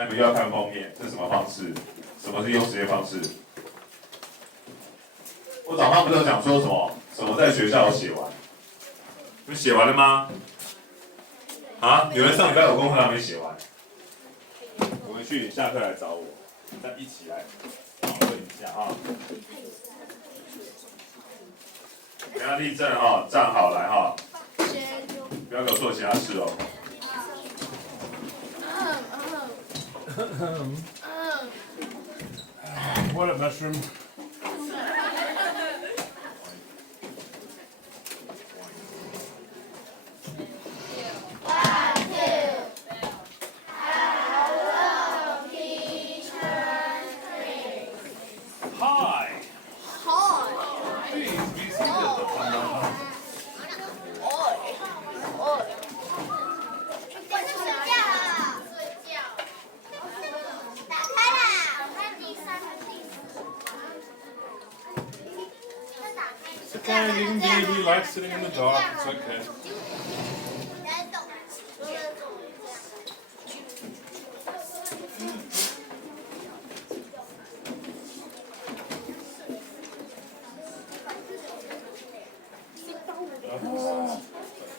你们又要看封面，这是什么方式？什么是用实验方式？我早上不是有讲说什么在学校有写完？你们写完了吗？啊？有人上礼拜有功课还没写完？我们去下课来找我，再一起来讨论一下啊。等下立正哈，站好来哈，不要给我做其他事哦。What a mushroom. Hi. Please be seated. 打开啦！ It's okay, leave him be. He likes sitting in the dark. It's okay.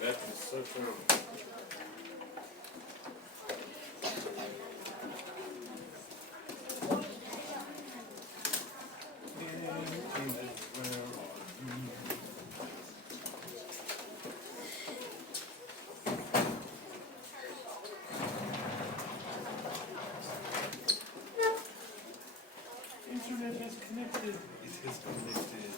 That is so terrible. Internet is connected. It is connected.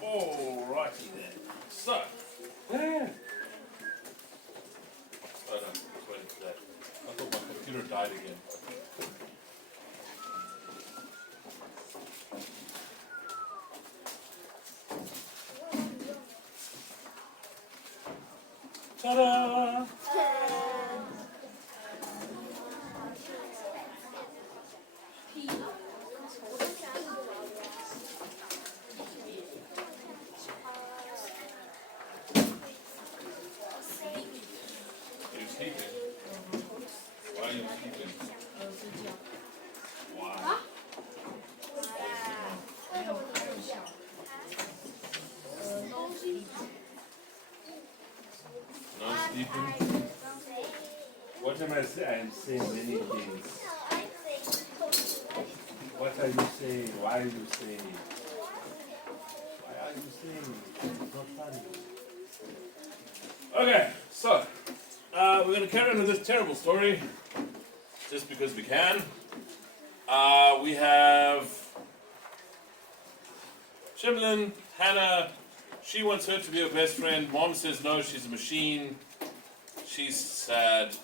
Alrighty then. So, oh no, it's waiting for that. I thought my computer died again. Ta-da! Are you sleeping? Why are you sleeping? Why? No sleeping? What am I saying? I'm saying many things. What are you saying? Why are you saying? Why are you saying? It's not funny. Okay, so we're going to carry on with this terrible story just because we can. We have Shimlin, Hannah. She wants her to be her best friend. Mom says no, she's a machine. She's sad.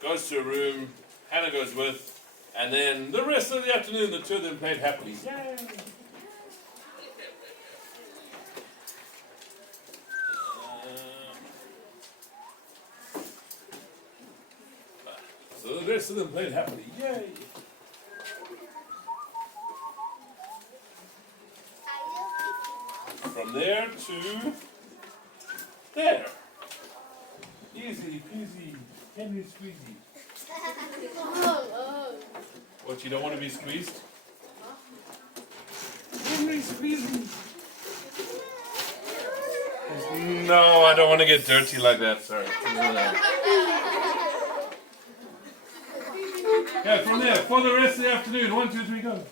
Goes to a room. Hannah goes with. And then the rest of the afternoon, the two of them played happily. Yay! So the rest of them played happily. Yay! From there to there. Easy peasy, Henry squeezy. What, you don't want to be squeezed? Henry squeezy. No, I don't want to get dirty like that, sir. Yeah, from there, for the rest of the afternoon. 1, 2, 3, go.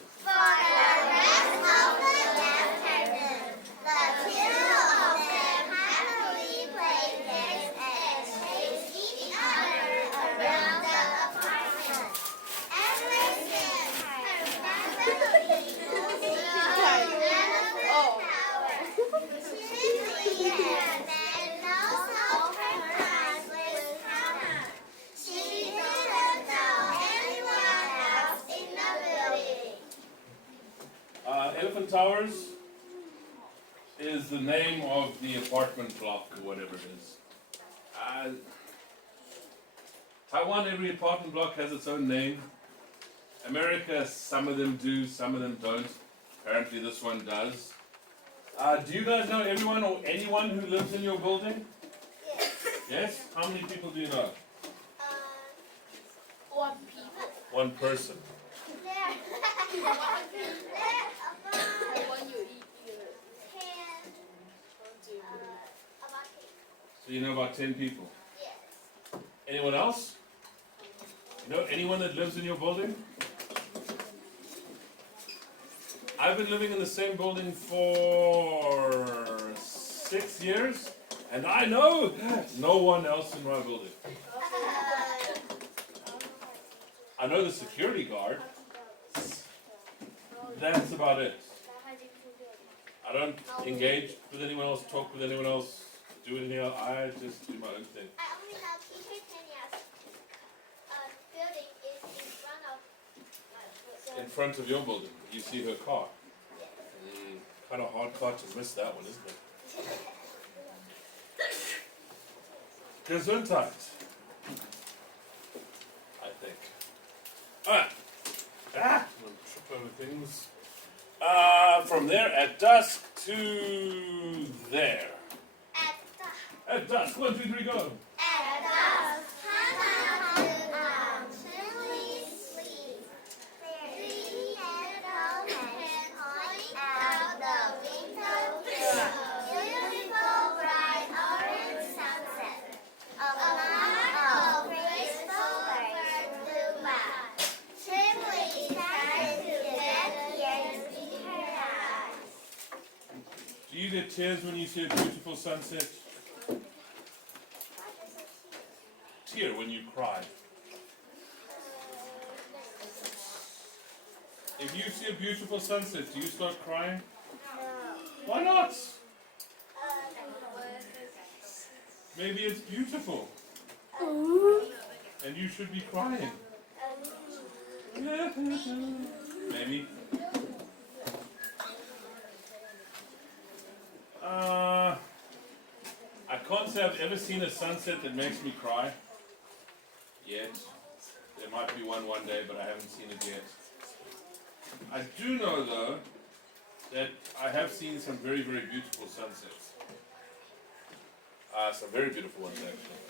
Elephant Towers is the name of the apartment block or whatever it is. Taiwan, every apartment block has its own name. America, some of them do, some of them don't. Apparently this one does. Do you guys know everyone or anyone who lives in your building? Yes. Yes? How many people do you know? One people. One person. There. There about 10. About 10. So you know about 10 people. Yes. Anyone else? You know anyone that lives in your building? I've been living in the same building for 6 years, and I know no one else in my building. I know the security guard. That's about it. I don't engage with anyone else, talk with anyone else, do anything else. I just do my own thing. I only know TK Penya's building is in front of In front of your building, you see her car. Kind of hard car to miss that one, isn't it? Gesundheit, I think. Alright. I'm gonna trip over things. From there at dusk to there. At dusk. 1, 2, 3, go. At dusk, Hannah gently sleep. Three little hands point out the window through beautiful bright orange sunset. A line of graceful birds flew by. Trembling started to get tears in her eyes. Do you get tears when you see a beautiful sunset? Tear when you cry. If you see a beautiful sunset, do you start crying? Why not? Maybe it's beautiful. And you should be crying. Maybe. I can't say I've ever seen a sunset that makes me cry. Yet. There might be one day, but I haven't seen it yet. I do know, though, that I have seen some very, very beautiful sunsets. Some very beautiful ones, actually.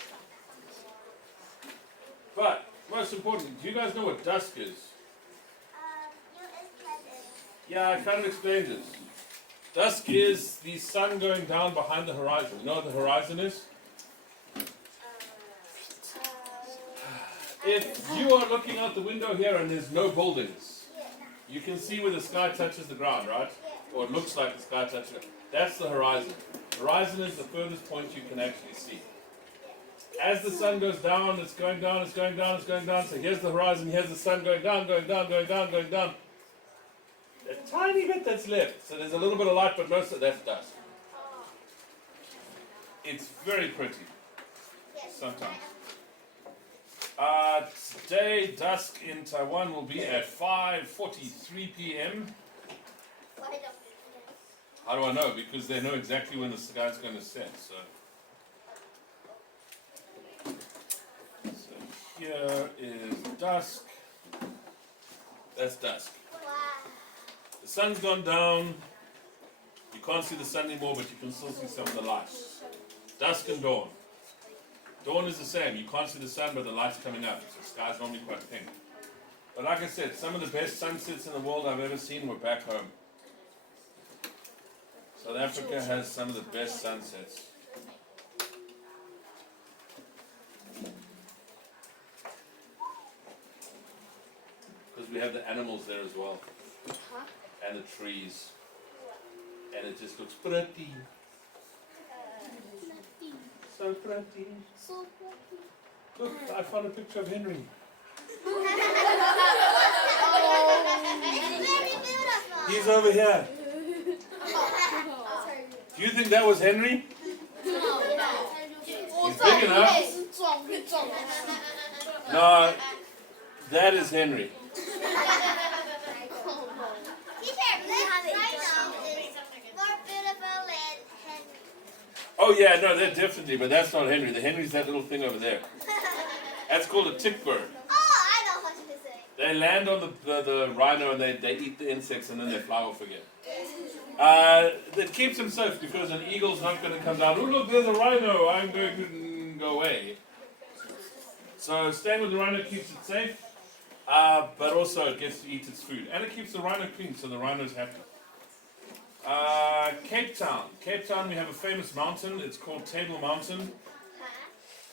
But, most important, do you guys know what dusk is? You explained it. Yeah, I kind of explained it. Dusk is the sun going down behind the horizon. You know what the horizon is? If you are looking out the window here and there's no buildings, you can see where the sky touches the ground, right? Or it looks like the sky touches it. That's the horizon. Horizon is the furthest point you can actually see. As the sun goes down, it's going down, it's going down, it's going down. So here's the horizon, here's the sun going down, going down, going down, going down. A tiny bit that's left. So there's a little bit of light, but most of that's dusk. It's very pretty. Sometimes. Today, dusk in Taiwan will be at 5:43 p.m. How do I know? Because they know exactly when the sky's going to set. So here is dusk. That's dusk. The sun's gone down. You can't see the sun anymore, but you can still see some of the lights. Dusk and dawn. Dawn is the same. You can't see the sun, but the light's coming up. So the sky's normally quite pink. But like I said, some of the best sunsets in the world I've ever seen were back home. South Africa has some of the best sunsets. Because we have the animals there as well. And the trees. And it just looks pretty. So pretty. So pretty. Look, I found a picture of Henry. It's very beautiful. He's over here. Do you think that was Henry? He's big enough. No, that is Henry. Teacher, let's Oh yeah, no, they're definitely, but that's not Henry. The Henry's that little thing over there. That's called a tick bird. Oh, I know what to say. They land on the rhino and they eat the insects and then they fly off again. It keeps them safe because an eagle's not going to come down. Oh look, there's a rhino. I'm going to go away. So staying with the rhino keeps it safe, but also it gets to eat its food and it keeps the rhino clean, so the rhino's happy. Cape Town. Cape Town, we have a famous mountain. It's called Table Mountain.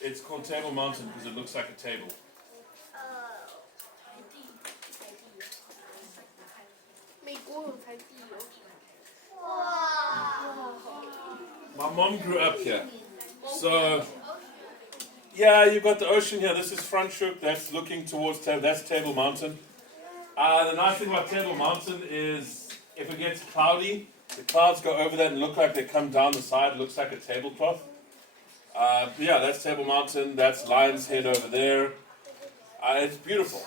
It's called Table Mountain because it looks like a table. My mom grew up here. So, yeah, you've got the ocean here. This is Franschhoek. That's looking towards Table. That's Table Mountain. The nice thing about Table Mountain is if it gets cloudy, the clouds go over that and look like they come down the side. It looks like a tablecloth. Yeah, that's Table Mountain. That's Lion's Head over there. It's beautiful.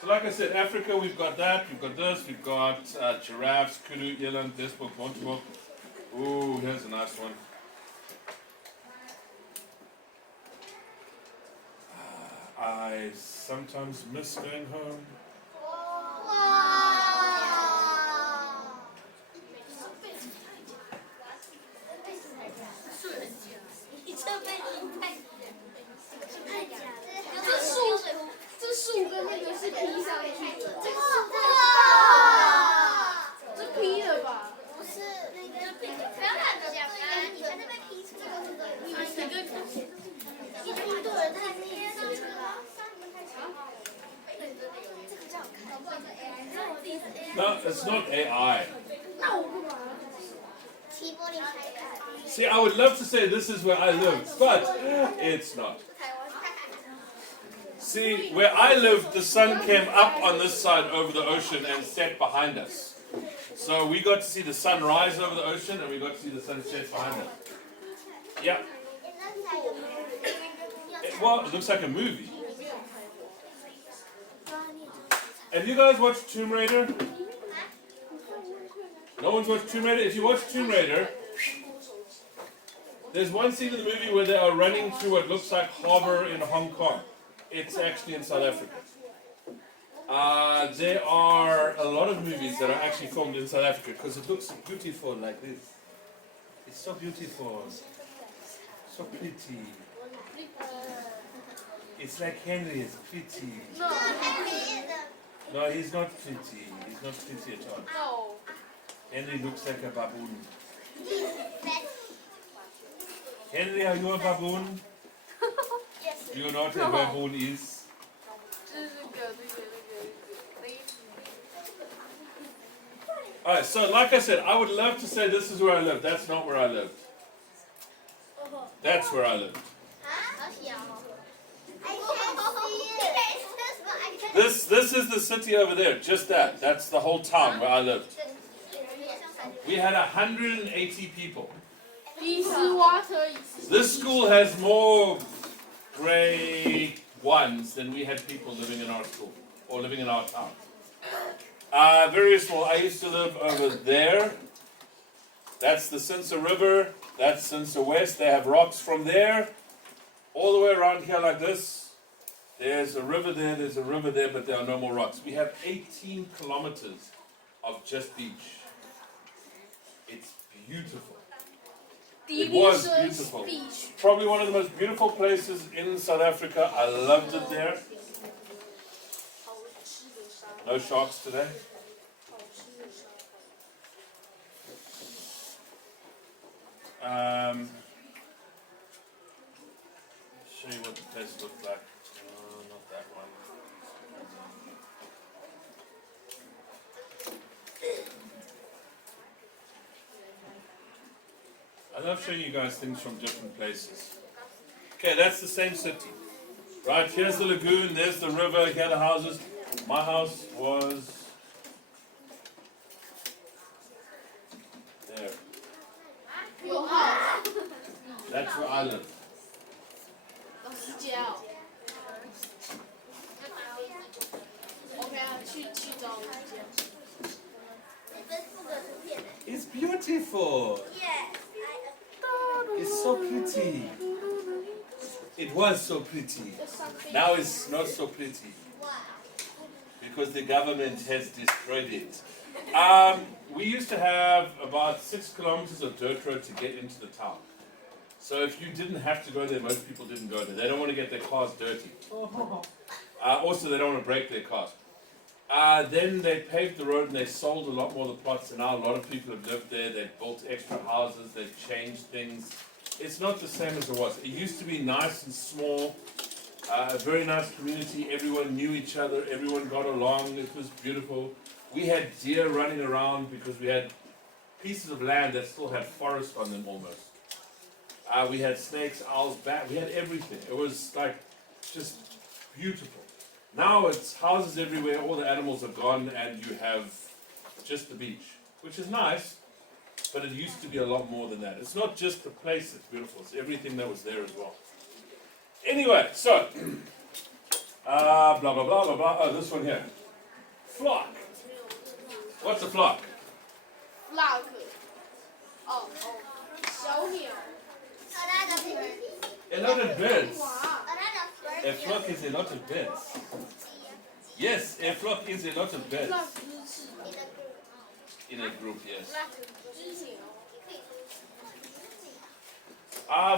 So like I said, Africa, we've got that. We've got this. We've got giraffes, kudu, eland, desbok, bontebok. Ooh, here's a nice one. I sometimes miss going home. No, it's not AI. See, I would love to say this is where I live, but it's not. See, where I lived, the sun came up on this side over the ocean and set behind us. So we got to see the sun rise over the ocean and we got to see the sun set behind us. Yeah. Well, it looks like a movie. Have you guys watched Tomb Raider? No one's watched Tomb Raider? If you watch Tomb Raider, there's one scene in the movie where they are running through what looks like harbor in Hong Kong. It's actually in South Africa. There are a lot of movies that are actually filmed in South Africa because it looks beautiful like this. It's so beautiful. So pretty. It's like Henry is pretty. No, he's not pretty. He's not pretty at all. No. Henry looks like a baboon. Henry, are you a baboon? Yes. Do you know what a baboon is? Alright, so like I said, I would love to say this is where I live. That's not where I lived. That's where I lived. This is the city over there, just that. That's the whole town where I lived. We had 180 people. This school has more grade 1s than we had people living in our school, or living in our town. Very small. I used to live over there. That's the Sinsa River. That's Sinsa West. They have rocks from there all the way around here like this. There's a river there, there's a river there, but there are no more rocks. We have 18 kilometers of just beach. It's beautiful. It was beautiful. Probably one of the most beautiful places in South Africa. I loved it there. No sharks today. Show you what the place looked like. Not that one. I love showing you guys things from different places. Okay, that's the same city. Right, here's the lagoon, there's the river, here are the houses. My house was there. That's where I live. It's beautiful. Yeah. pretty. It was so pretty. Now it's not so pretty because the government has destroyed it. We used to have about 6 kilometers of dirt road to get into the town. So if you didn't have to go there, most people didn't go there. They don't want to get their cars dirty. Also, they don't want to break their cars. Then they paved the road and they sold a lot more of the plots, and now a lot of people have lived there. They've built extra houses, they've changed things. It's not the same as it was. It used to be nice and small, a very nice community. Everyone knew each other, everyone got along, it was beautiful. We had deer running around because we had pieces of land that still had forest on them almost. We had snakes, owls, bats, we had everything. It was like just beautiful. Now it's houses everywhere, all the animals are gone, and you have just the beach, which is nice, but it used to be a lot more than that. It's not just the place that's beautiful, it's everything that was there as well. Anyway, so, blah, blah, blah, blah, blah. Oh, this one here. Flock. What's a flock? Flock. Oh, 小鸟。 A lot of birds. Wow. A flock is a lot of birds. Yes, a flock is a lot of birds. Flock 就是 In a group, yes. 知鸟。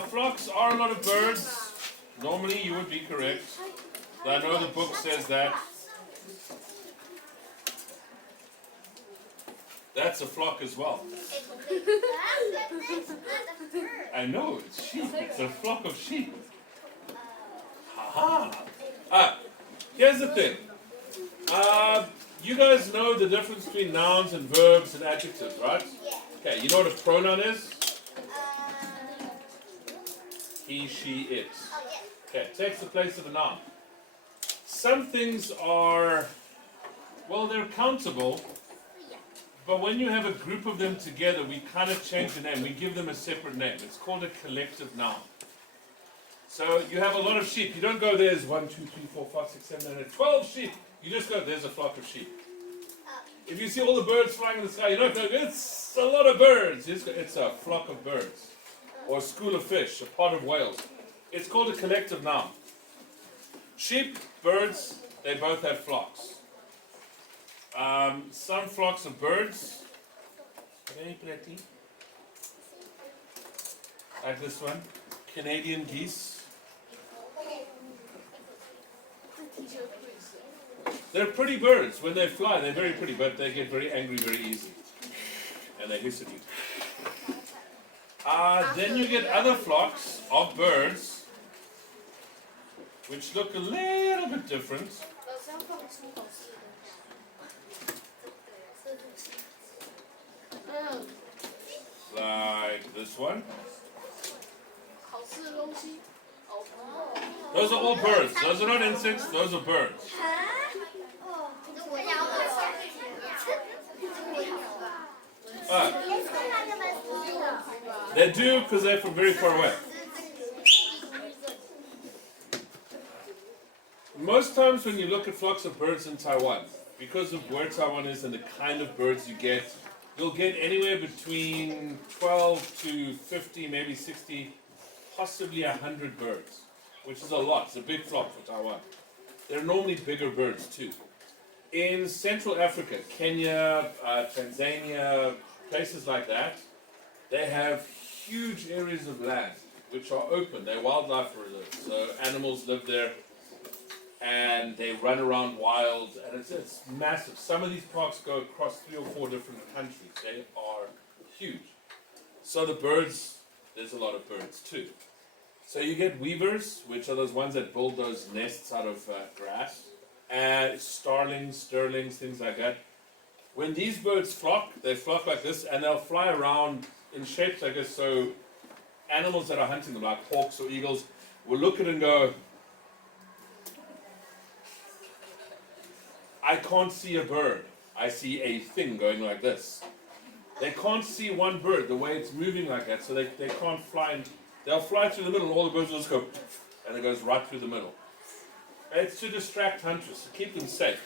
Flocks are a lot of birds. Normally you would be correct. I know the book says that. That's a flock as well. I know, it's sheep. It's a flock of sheep. Haha. Here's the thing. You guys know the difference between nouns and verbs and adjectives, right? Okay, you know what a pronoun is? He, she, it. Okay, it takes the place of a noun. Some things are, well, they're countable, but when you have a group of them together, we kind of change the name. We give them a separate name. It's called a collective noun. So you have a lot of sheep. You don't go, there's 1, 2, 3, 4, 5, 6, 7, 8, 12 sheep. You just go, there's a flock of sheep. If you see all the birds flying in the sky, you don't go, it's a lot of birds. You just go, it's a flock of birds. Or a school of fish, a pod of whales. It's called a collective noun. Sheep, birds, they both have flocks. Some flocks of birds, very pretty, like this one, Canadian geese. They're pretty birds. When they fly, they're very pretty, but they get very angry very easy. And they hiss at you. Then you get other flocks of birds, which look a little bit different. Like this one. Those are all birds. Those are not insects, those are birds. They do because they're from very far away. Most times when you look at flocks of birds in Taiwan, because of where Taiwan is and the kind of birds you get, you'll get anywhere between 12 to 50, maybe 60, possibly 100 birds, which is a lot. It's a big flock for Taiwan. They're normally bigger birds too. In Central Africa, Kenya, Tanzania, places like that, they have huge areas of land which are open. They're wildlife reserves, so animals live there and they run around wild, and it's massive. Some of these parks go across 3 or 4 different countries. They are huge. So the birds, there's a lot of birds too. So you get weavers, which are those ones that build those nests out of grass, and starlings, sterlings, things like that. When these birds flock, they flock like this, and they'll fly around in shapes like this, so animals that are hunting them, like hawks or eagles, will look at it and go, I can't see a bird. I see a thing going like this. They can't see one bird the way it's moving like that, so they can't fly. They'll fly through the middle, and all the birds will just go, and it goes right through the middle. It's to distract hunters, to keep them safe.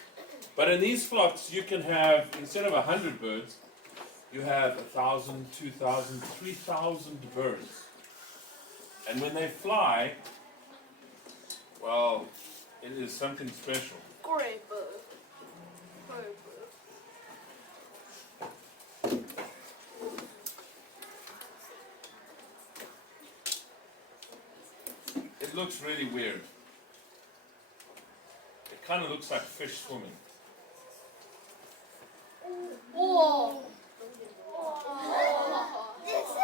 But in these flocks, you can have, instead of 100 birds, you have 1,000, 2,000, 3,000 birds And when they fly, well, it is something special. Great bird. Great bird. It looks really weird. It kind of looks like fish swimming. Whoa. This is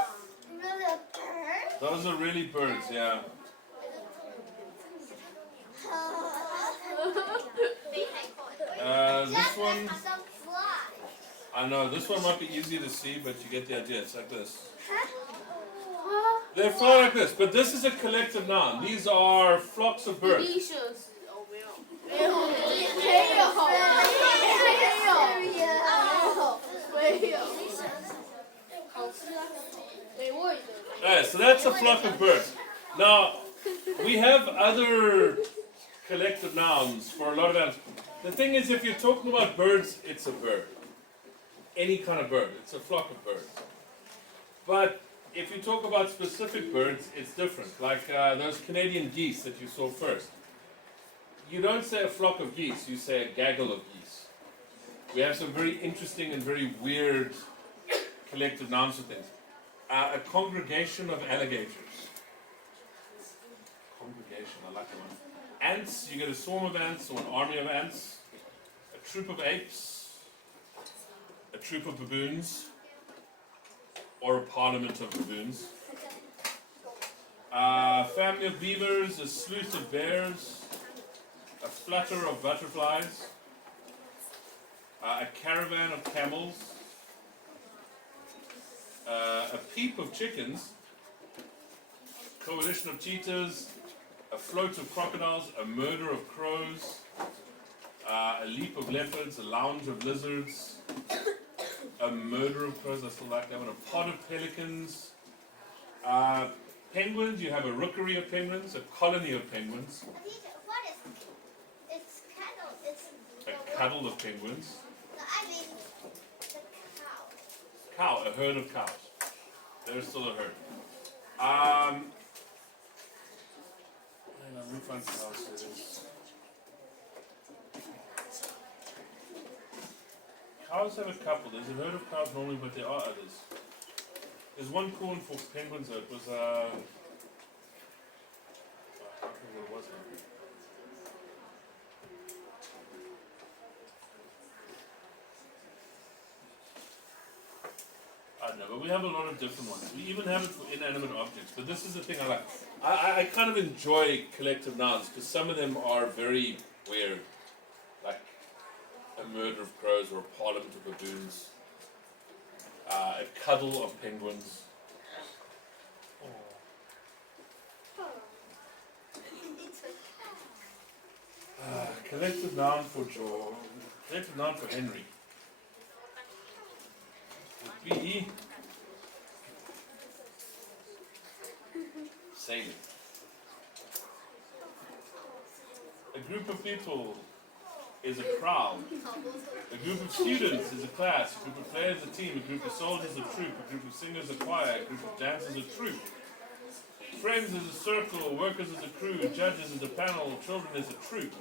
really a bird? Those are really birds, yeah. This one, I know, this one might be easy to see, but you get the idea. It's like this. They fly like this, but this is a collective noun. These are flocks of birds. Delicious. Oh, 没有。没有。没有。没有。好吃啊。美味的。Alright, so that's a flock of birds. Now, we have other collective nouns for a lot of animals. The thing is, if you're talking about birds, it's a bird. Any kind of bird. It's a flock of birds. But if you talk about specific birds, it's different. Like those Canadian geese that you saw first. You don't say a flock of geese, you say a gaggle of geese. We have some very interesting and very weird collective nouns for things. A congregation of alligators. Congregation, I like that one. Ants, you get a swarm of ants or an army of ants. A troop of apes. A troop of baboons. Or a parliament of baboons. A family of beavers, a sleuth of bears. A flutter of butterflies. A caravan of camels. A peep of chickens. Coalition of cheetahs. A float of crocodiles, a murder of crows, a leap of leopards, a lounge of lizards, a murder of crows, I still like that one, a pod of pelicans, penguins, you have a rookery of penguins, a colony of penguins, What is it's cattle? It's a cuddle of penguins, I mean the cow. cow, a herd of cows. There's still a herd. Let me find cows here. Cows have a couple. There's a herd of cows normally, but there are others. There's one cool one for penguins though. It was I can't remember what it was now. I don't know, but we have a lot of different ones. We even have it for inanimate objects. But this is the thing I like. I kind of enjoy collective nouns because some of them are very weird. Like a murder of crows or a parliament of baboons. A cuddle of penguins. Collective noun for Joe. Collective noun for Henry. Would be sailing. A group of people is a crowd. A group of students is a class. A group of players a team. A group of soldiers a troop. A group of singers a choir. A group of dancers a troop. Friends is a circle. Workers is a crew. Judges is a panel. Children is a troop.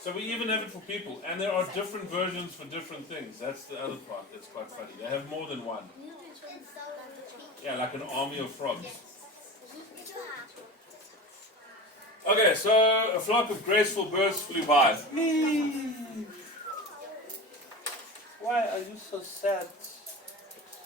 So we even have it for people, and there are different versions for different things. That's the other part that's quite funny. They have more than one. Yeah, like an army of frogs. Okay, so a flock of graceful birds flew by. Why are you so sad?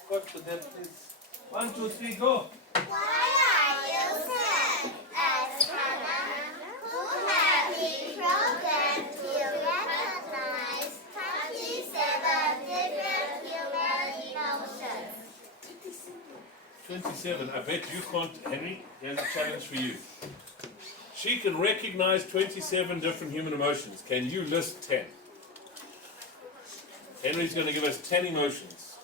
Go to them, please. 1, 2, 3, go. Why are you sad? Asked Hannah, who had been programmed to recognize 27 different human emotions. 27. I bet you can't, Henry. Here's a challenge for you. She can recognize 27 different human emotions. Can you list 10? Henry's going to give us 10 emotions.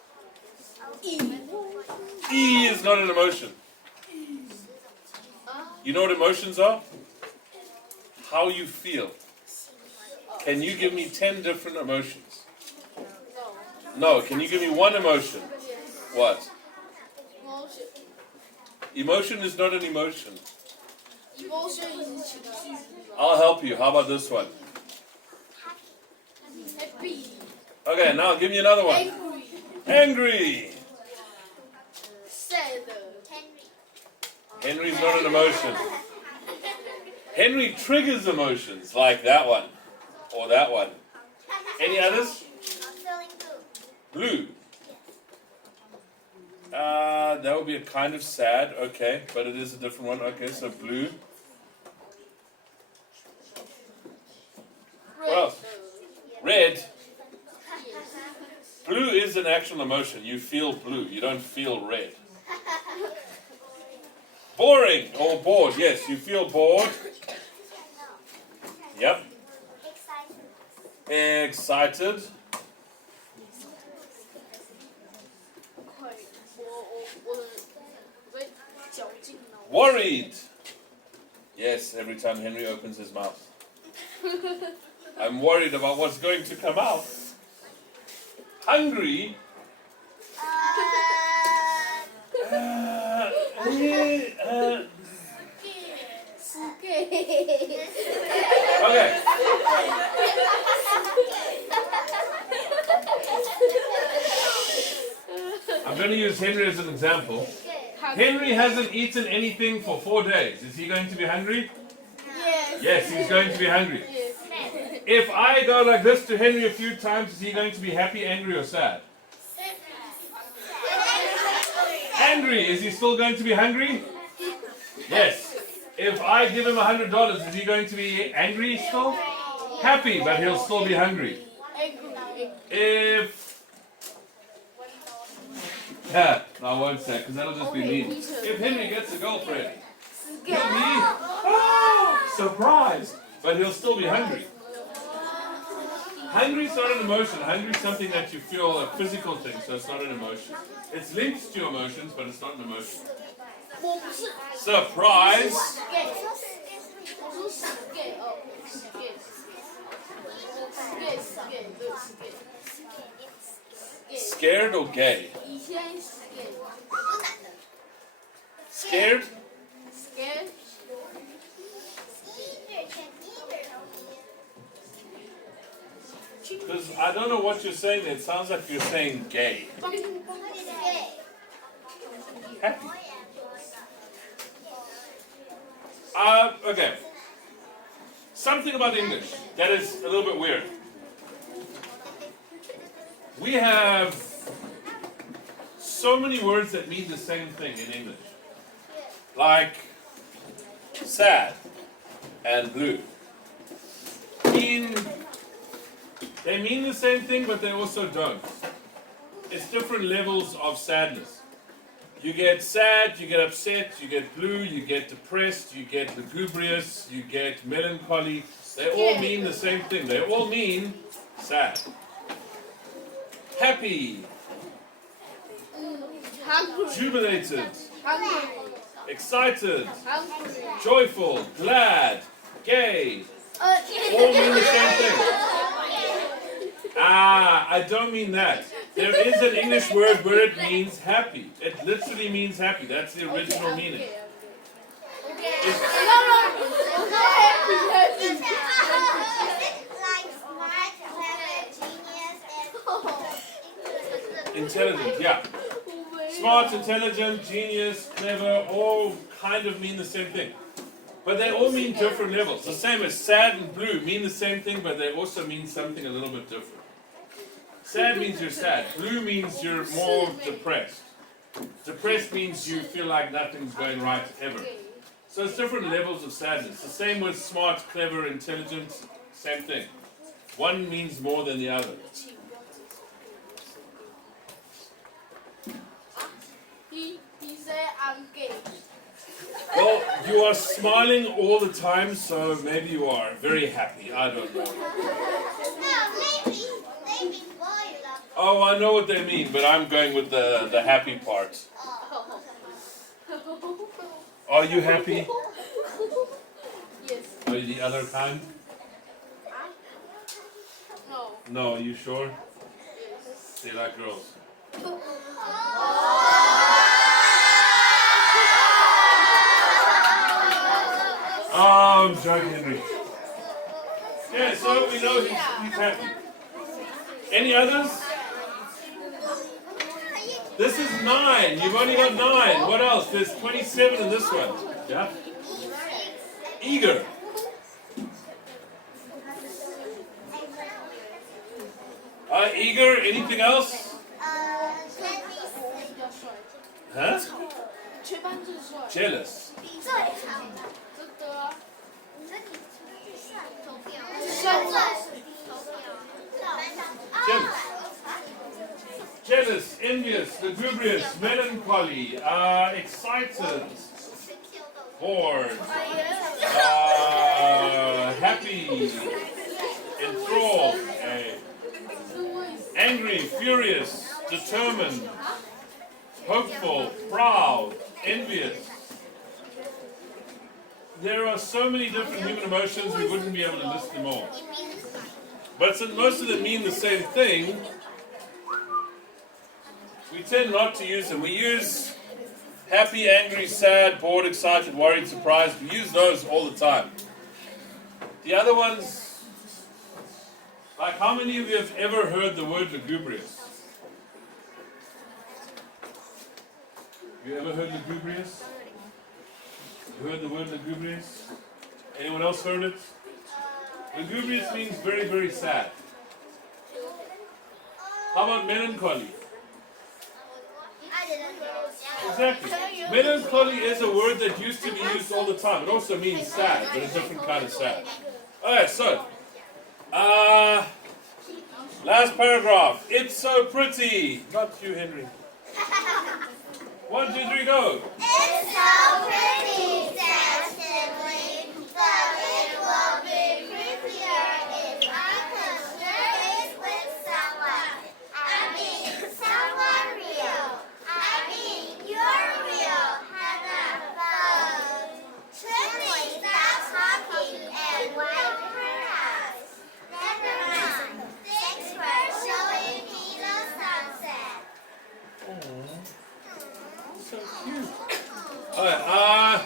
E is not an emotion. You know what emotions are? How you feel. Can you give me 10 different emotions? No. Can you give me one emotion? What? Emotion is not an emotion. Emotion is 情绪。 I'll help you. How about this one? Happy. Okay, now give me another one. Angry. Angry. Sad. Henry's not an emotion. Henry triggers emotions like that one or that one. Any others? I'm feeling blue. Blue. That would be a kind of sad, okay, but it is a different one. Okay, so blue. What else? Red. Blue is an actual emotion. You feel blue. You don't feel red. Boring or bored. Yes, you feel bored. Yep. Excited. Worried. Yes, every time Henry opens his mouth. I'm worried about what's going to come out. Hungry. Okay. I'm going to use Henry as an example. Henry hasn't eaten anything for 4 days. Is he going to be hungry? Yes. Yes, he's going to be hungry. Yes. If I go like this to Henry a few times, is he going to be happy, angry, or sad? Angry. Is he still going to be hungry? Yes. If I give him $100, is he going to be angry still? Happy, but he'll still be hungry. If... Yeah, no, I won't say, because that'll just be mean. If Henry gets a girlfriend, he'll be... Oh, surprised! But he'll still be hungry. Hungry is not an emotion. Hungry is something that you feel, a physical thing, so it's not an emotion. It's linked to emotions, but it's not an emotion. Surprise! Scared or gay? Scared? Scared. Because I don't know what you're saying. It sounds like you're saying gay. Happy. Okay. Something about English that is a little bit weird. We have so many words that mean the same thing in English. Like sad and blue. They mean the same thing, but they also don't. It's different levels of sadness. You get sad, you get upset, you get blue, you get depressed, you get lugubrious, you get melancholy. They all mean the same thing. They all mean sad. Happy. Hungry. Jubilated. Hungry. Excited. Hungry. Joyful. Glad. Gay. All mean the same thing. I don't mean that. There is an English word where it means happy. It literally means happy. That's the original meaning. Intelligent, yeah. Smart, intelligent, genius, clever, all kind of mean the same thing. But they all mean different levels. The same as sad and blue mean the same thing, but they also mean something a little bit different. Sad means you're sad. Blue means you're more depressed. Depressed means you feel like nothing's going right ever. So it's different levels of sadness. The same with smart, clever, intelligent, same thing. One means more than the other. He said I'm gay. Well, you are smiling all the time, so maybe you are very happy. I don't know. Oh, I know what they mean, but I'm going with the happy part. Are you happy? Yes. Are you the other kind? No. No, are you sure? Yes. They like girls. Oh, I'm joking, Henry. Yeah, so we know he's happy. Any others? This is 9. You've only got 9. What else? There's 27 in this one. Yeah? Eager. Eager. Anything else? Huh? Jealous. Jealous, envious, lugubrious, melancholy, excited, bored, happy, enthralled, angry, furious, determined, hopeful, proud, envious. There are so many different human emotions, we wouldn't be able to list them all. But since most of them mean the same thing, we tend not to use them. We use happy, angry, sad, bored, excited, worried, surprised. We use those all the time. The other ones, like how many of you have ever heard the word lugubrious? Have you ever heard lugubrious? You heard the word lugubrious? Anyone else heard it? Lugubrious means very, very sad. How about melancholy? Exactly. Melancholy is a word that used to be used all the time. It also means sad, but a different kind of sad. Alright, so. Last paragraph. It's so pretty. Not you, Henry. 1, 2, 3, go. It's so pretty, said Sibling, but it will be prettier if I can share it with someone. I mean, someone real. I mean, you're real, Hannah. But Sibling stopped talking and wiped her eyes. Never mind. Thanks for showing me the sunset. So cute. Alright,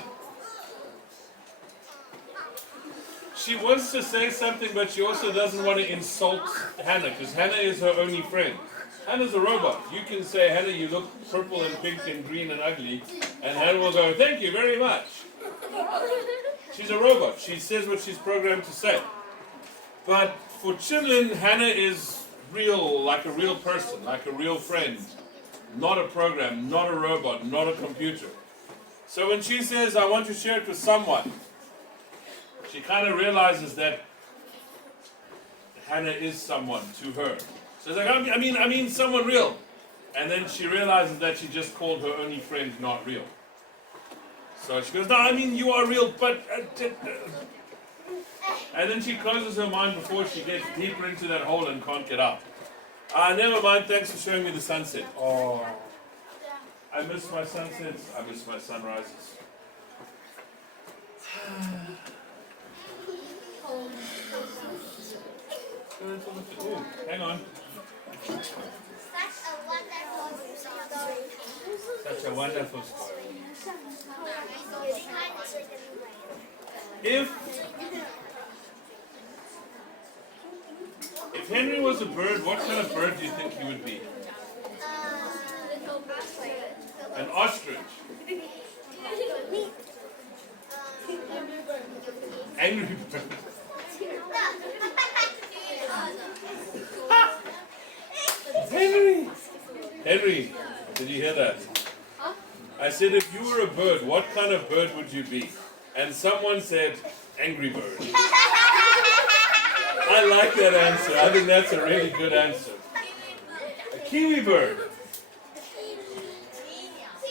she wants to say something, but she also doesn't want to insult Hannah, because Hannah is her only friend. Hannah's a robot. You can say, Hannah, you look purple and pink and green and ugly, and Hannah will go, thank you very much. She's a robot. She says what she's programmed to say. But for Chinlin, Hannah is real, like a real person, like a real friend. Not a program, not a robot, not a computer. So when she says, I want to share it with someone, she kind of realizes that Hannah is someone to her. So it's like, I mean someone real. And then she realizes that she just called her only friend not real. So she goes, no, I mean you are real, but... And then she closes her mind before she gets deeper into that hole and can't get out. Never mind, thanks for showing me the sunset. Oh, I miss my sunsets, I miss my sunrises. Ooh, hang on. Such a wonderful story. If Henry was a bird, what kind of bird do you think he would be? An ostrich. Angry bird. Henry, did you hear that? I said if you were a bird, what kind of bird would you be? And someone said, angry bird. I like that answer. I think that's a really good answer. A kiwi bird.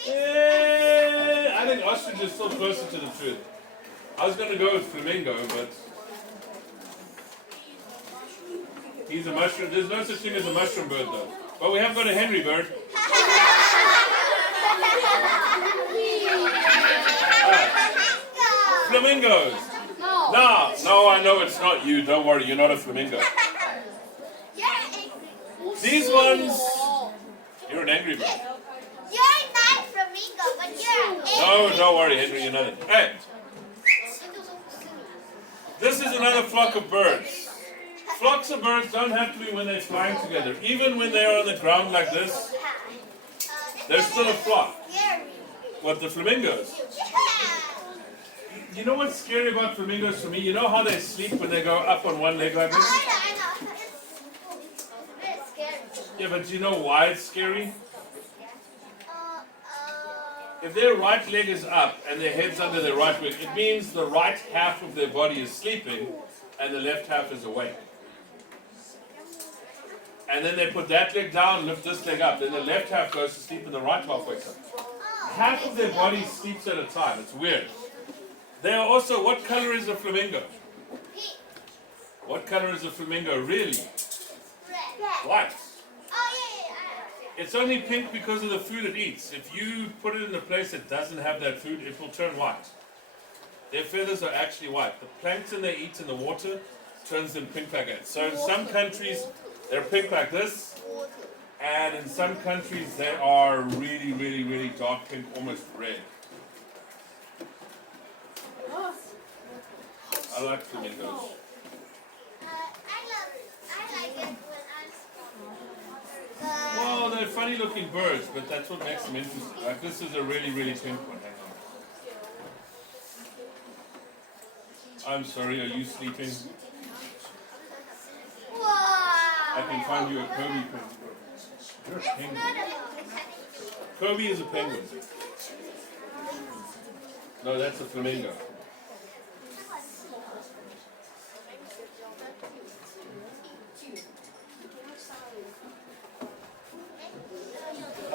I think ostrich is still closer to the truth. I was going to go with flamingo, but he's a mushroom. There's no such thing as a mushroom bird, though. But we have got a Henry bird. Flamingos. No, I know it's not you. Don't worry, you're not a flamingo. These ones, you're an angry bird. You're not flamingo, but you're an angry. No, don't worry, Henry, you're nothing. Hey, This is another flock of birds. Flocks of birds don't have to be when they're flying together. Even when they're on the ground like this, they're still a flock. What, the flamingos? You know what's scary about flamingos for me? You know how they sleep when they go up on one leg like this? Yeah, but do you know why it's scary? If their right leg is up and their head's under their right wing, it means the right half of their body is sleeping and the left half is awake. And then they put that leg down, lift this leg up. Then the left half goes to sleep and the right half wakes up. Half of their body sleeps at a time. It's weird. They are also, what color is a flamingo? What color is a flamingo really? White. It's only pink because of the food it eats. If you put it in a place that doesn't have that food, it will turn white. Their feathers are actually white. The plankton they eat in the water turns them pink like that. So in some countries, they're pink like this. And in some countries, they are really, really, really dark pink, almost red. I like flamingos. Well, they're funny looking birds, but that's what makes them interesting. Like this is a really, really pink one. Hang on. I'm sorry, are you sleeping? I can find you a Kobe penguin. You're a penguin. Kobe is a penguin. No, that's a flamingo.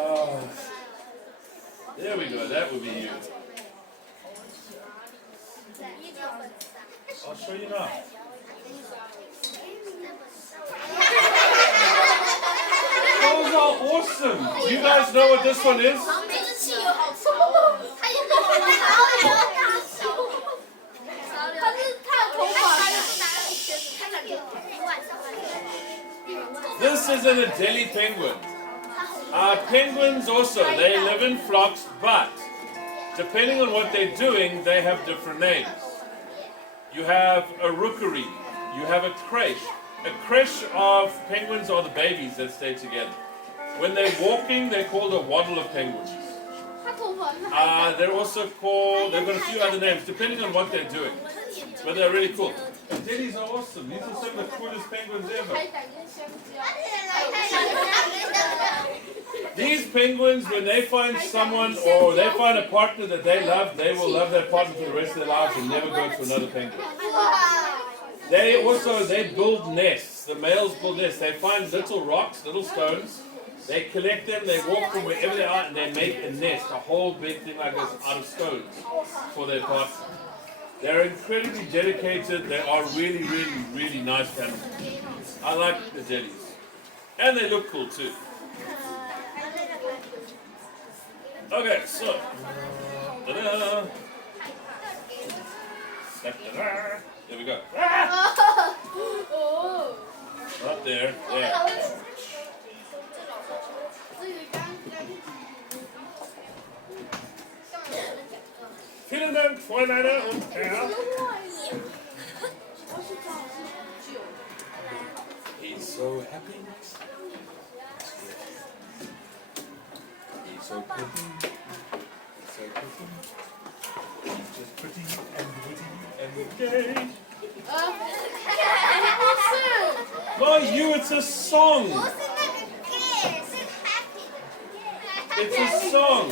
Oh, there we go. That would be you. I'll show you now. Those are awesome. You guys know what this one is? This is an Adelie penguin. Penguins also, they live in flocks, but depending on what they're doing, they have different names. You have a rookery, you have a creche. A creche of penguins are the babies that stay together. When they're walking, they're called a waddle of penguins. They're also called, they've got a few other names, depending on what they're doing. But they're really cool. Adelies are awesome. These are some of the coolest penguins ever. These penguins, when they find someone or they find a partner that they love, they will love that partner for the rest of their lives and never go to another penguin. They build nests. The males build nests. They find little rocks, little stones. They collect them, they walk from wherever they are, and they make a nest, a whole big thing like this, out of stones for their partner. They're incredibly dedicated. They are really, really, really nice animals. I like the jellies. And they look cool too. Okay, so. Ta-da. Ta-da. There we go. Ah! Up there. There. Vielen Dank, Fräulein und Herr. He's so happy. He's so pretty. He's so pretty. He's just pretty and witty and gay. For you, it's a song. It's a song.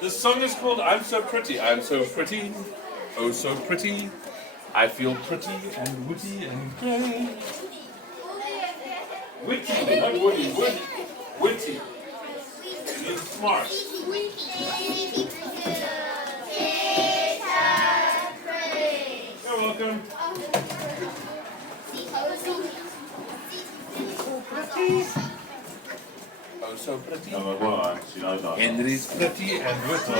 The song is called I'm So Pretty. I'm so pretty, oh so pretty. I feel pretty and witty and gay. Witty, not witty, witty. Means smart. You're welcome. Oh, so pretty. Henry's pretty and witty.